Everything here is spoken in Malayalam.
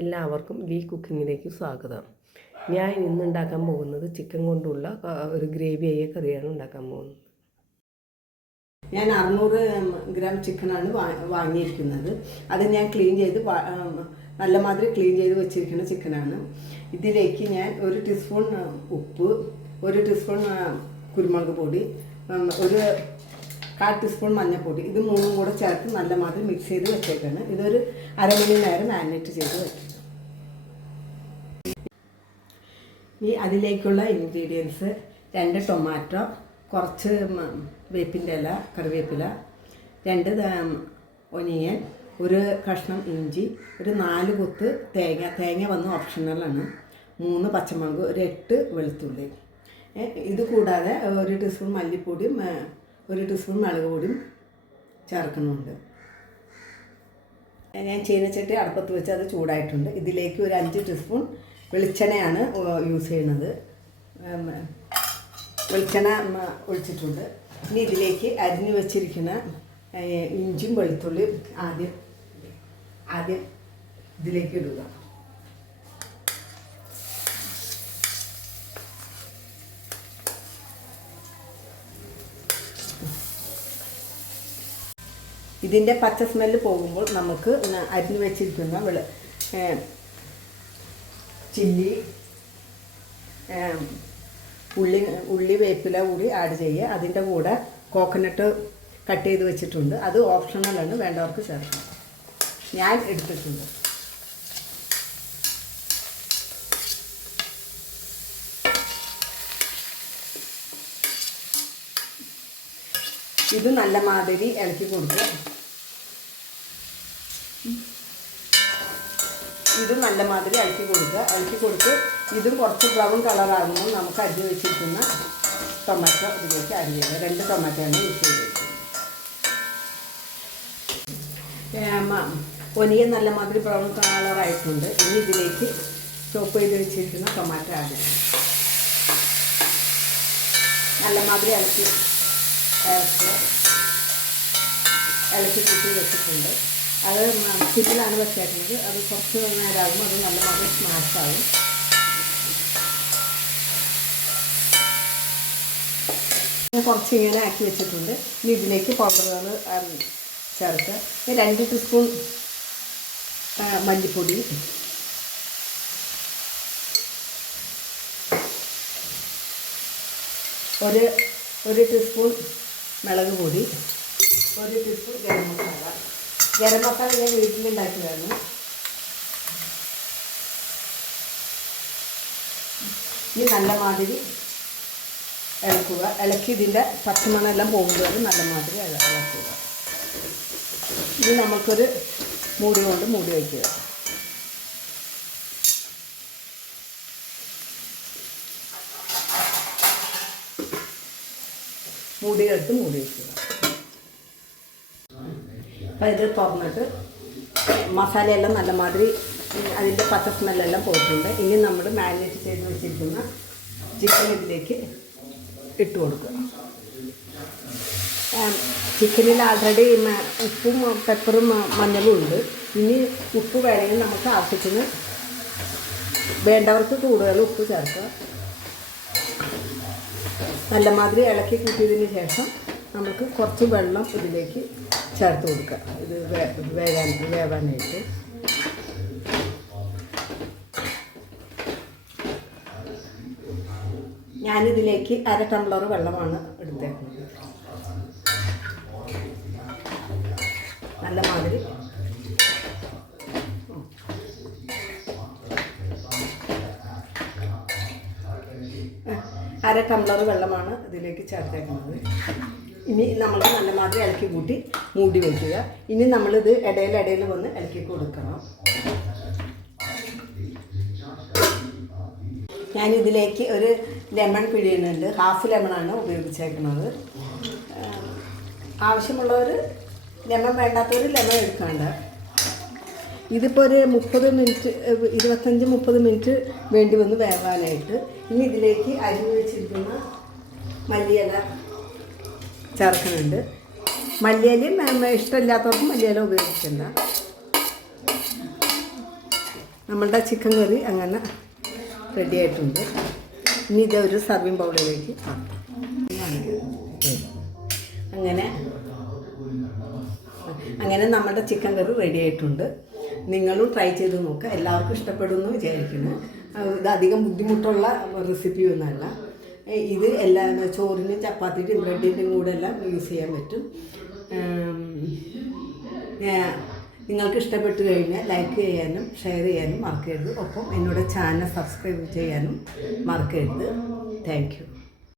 എല്ലാവർക്കും ലീ കുക്കിങ്ങിലേക്ക് സ്വാഗതം. ഞാൻ ഇന്ന് ഉണ്ടാക്കാൻ പോകുന്നത് ചിക്കൻ കൊണ്ടുള്ള ഒരു ഗ്രേവിയായ കറിയാണ് ഉണ്ടാക്കാൻ പോകുന്നത്. ഞാൻ 600 ഗ്രാം ചിക്കനാണ് വാങ്ങിയിരിക്കുന്നത്. അത് ഞാൻ ക്ലീൻ ചെയ്ത് നല്ല മാതിരി ക്ലീൻ ചെയ്ത് വെച്ചിരിക്കുന്ന ചിക്കനാണ്. ഇതിലേക്ക് ഞാൻ 1 ടീസ്പൂൺ ഉപ്പ്, 1 ടീസ്പൂൺ കുരുമുളക് പൊടി, 1/4 ടീസ്പൂൺ മഞ്ഞൾപ്പൊടി, ഇത് മൂന്നും കൂടെ ചേർത്ത് നല്ല മാതിരി മിക്സ് ചെയ്ത് വെച്ചേക്കാണ്. ഇതൊരു അരമണി നേരം മാരിനേറ്റ് ചെയ്ത് വെക്കും. ഈ അതിലേക്കുള്ള ഇൻഗ്രീഡിയൻസ് 2 ടൊമാറ്റോ, കുറച്ച് വേപ്പിൻ്റെ ഇല, കറിവേപ്പില, 2 ഒനിയൻ, 1 കഷ്ണം ഇഞ്ചി, ഒരു 4 കൊത്ത് തേങ്ങ വന്ന് ഓപ്ഷണലാണ്, 3 പച്ചമുളക്, ഒരു 8 വെളുത്തുള്ളി. ഇത് കൂടാതെ 1 ടീസ്പൂൺ മല്ലിപ്പൊടിയും 1 ടീസ്പൂൺ മുളക് പൊടിയും ചേർക്കുന്നുണ്ട്. ഞാൻ ചീനച്ചട്ടി അടുപ്പത്ത് വെച്ച് അത് ചൂടായിട്ടുണ്ട്. ഇതിലേക്ക് ഒരു 5 ടീസ്പൂൺ വെളിച്ചെണ്ണയാണ് യൂസ് ചെയ്യുന്നത്. വെളിച്ചെണ്ണ ഒഴിച്ചിട്ടുണ്ട്. ഇനി ഇതിലേക്ക് അരിഞ്ഞു വെച്ചിരിക്കുന്ന ഇഞ്ചിയും വെളുത്തുള്ളിയും ആദ്യം ഇതിലേക്ക് ഇടുക. ഇതിൻ്റെ പച്ച സ്മെല്ല് പോകുമ്പോൾ നമുക്ക് അരിഞ്ഞു വെച്ചിരിക്കുന്ന ചില്ലി, ഉള്ളി വേപ്പില കൂടി ആഡ് ചെയ്യുക. അതിൻ്റെ കൂടെ കോക്കനട്ട് കട്ട് ചെയ്ത് വെച്ചിട്ടുണ്ട്. അത് ഓപ്ഷണലാണ്, വേണ്ടവർക്ക് ചേർക്കാം. ഞാൻ എടുത്തിട്ടുണ്ട്. ഇത് നല്ല മാതിരി ഇളക്കി കൊടുക്കുക. ഇളക്കി കൊടുത്ത് ഇതും കുറച്ച് ബ്രൗൺ കളറാകുമ്പോൾ നമുക്ക് അരിഞ്ഞ് വെച്ചിരിക്കുന്ന ടൊമാറ്റോ ഇതിലേക്ക് ആഡ് ചെയ്യുക. 2 ടൊമാറ്റോയാണ് യൂസ് ചെയ്തിരിക്കുന്നത്. ഒനിയൻ നല്ല മാതിരി ബ്രൗൺ കളറായിട്ടുണ്ട്. ഇനി ഇതിലേക്ക് ചോപ്പ് ചെയ്ത് വെച്ചിരിക്കുന്ന ടൊമാറ്റോ ആഡ് ചെയ്യും. നല്ല മാതിരി ഇളക്കി കൂട്ടി വെച്ചിട്ടുണ്ട്. അത് സിമ്പിളാണ് വെച്ചേക്കുന്നത്. അത് കുറച്ച് നേരമാകുമ്പോൾ അത് നല്ല മാതിരി സ്മാഷാകും. കുറച്ച് ഇങ്ങനെ ആക്കി വെച്ചിട്ടുണ്ട്. ഇനി ഇതിലേക്ക് പൗഡറുകൾ ചേർത്ത് 2 ടീസ്പൂൺ മല്ലിപ്പൊടി, 1 ടീസ്പൂൺ മുളക് പൊടി, 1 ടീസ്പൂൺ ഗരം മസാല. ഗരം മസാല ഞാൻ വീട്ടിലുണ്ടാക്കിയതാണ്. ഇനി നല്ല മാതിരി ഇളക്കുക. ഇളക്കി ഇതിൻ്റെ പച്ചമണമെല്ലാം പോകുന്നത് നല്ല മാതിരി ഇളക്കുക. ഇനി നമുക്കൊരു മൂടി കൊണ്ട് മൂടി വയ്ക്കുക. മൂടിയെടുത്ത് മൂടി വയ്ക്കുക. അപ്പോൾ ഇത് തുറന്നിട്ട് മസാലയെല്ലാം നല്ല മാതിരി അതിൻ്റെ പച്ച സ്മെല്ലെല്ലാം പോയിട്ടുണ്ട്. ഇനി നമ്മൾ മാരിനേറ്റ് ചെയ്ത് വെച്ചിരിക്കുന്ന ചിക്കൻ ഇതിലേക്ക് ഇട്ട് കൊടുക്കുക. ചിക്കനിൽ ആൾറെഡി ഉപ്പും പെപ്പറും മഞ്ഞളും ഉണ്ട്. ഇനി ഉപ്പ് വേണമെങ്കിൽ നമുക്ക് ആവശ്യത്തിന്, വേണ്ടവർക്ക് കൂടുതൽ ഉപ്പ് ചേർക്കുക. നല്ല മാതിരി ഇളക്കി കൂട്ടിയതിന് ശേഷം നമുക്ക് കുറച്ച് വെള്ളം ഇതിലേക്ക് ചേർത്ത് കൊടുക്കുക. ഇത് വേവാനായിട്ട്. ഞാനിതിലേക്ക് 1/2 ടംബ്ലർ വെള്ളമാണ് എടുത്തേക്കുന്നത്. നല്ല മാതിരി 1/2 ടംബ്ലർ വെള്ളമാണ് ഇതിലേക്ക് ചേർത്തേക്കുന്നത്. ഇനി നമ്മൾ നല്ല മാതിരി ഇളക്കി കൂട്ടി മൂടി വയ്ക്കുക. ഇനി നമ്മളിത് ഇടയിൽ വന്ന് ഇളക്കി കൊടുക്കണം. ഞാനിതിലേക്ക് ഒരു ലെമൺ പിഴിയുന്നുണ്ട്. 1/2 ലെമണാണ് ഉപയോഗിച്ചേക്കുന്നത്. ആവശ്യമുള്ളവർ ലെമൺ, വേണ്ടാത്തവർ ലെമൺ എടുക്കണ്ട. ഇതിപ്പോൾ ഒരു 25-30 മിനിറ്റ് വേണ്ടി വന്ന് വേവാനായിട്ട്. ഇനി ഇതിലേക്ക് അരിഞ്ഞ് വെച്ചിരിക്കുന്ന മല്ലിയില ചേർക്കുന്നുണ്ട്. മല്ലിയിലയും ഇഷ്ടമില്ലാത്തവർക്കും മല്ലിയില ഉപയോഗിക്കണ്ട. നമ്മളുടെ ചിക്കൻ കറി അങ്ങനെ റെഡി ആയിട്ടുണ്ട്. ഇനി ഇതൊരു സർവിങ് ബൗളിലേക്ക് മാറ്റാം. അങ്ങനെ നമ്മുടെ ചിക്കൻ കറി റെഡി ആയിട്ടുണ്ട്. നിങ്ങളും ട്രൈ ചെയ്ത് നോക്കുക. എല്ലാവർക്കും ഇഷ്ടപ്പെടുമെന്ന് വിചാരിക്കുന്നു. ഇത് അധികം ബുദ്ധിമുട്ടുള്ള റെസിപ്പി ഒന്നുമല്ല. ഇത് എല്ലാ ചോറിനും ചപ്പാത്തിൻ്റെയും ബ്രെഡിൻ്റെയും കൂടെ എല്ലാം യൂസ് ചെയ്യാൻ പറ്റും. നിങ്ങൾക്ക് ഇഷ്ടപ്പെട്ട് കഴിഞ്ഞാൽ ലൈക്ക് ചെയ്യാനും ഷെയർ ചെയ്യാനും മറക്കരുത്. ഒപ്പം എന്നോട് ചാനൽ സബ്സ്ക്രൈബ് ചെയ്യാനും മറക്കരുത്. Thank you.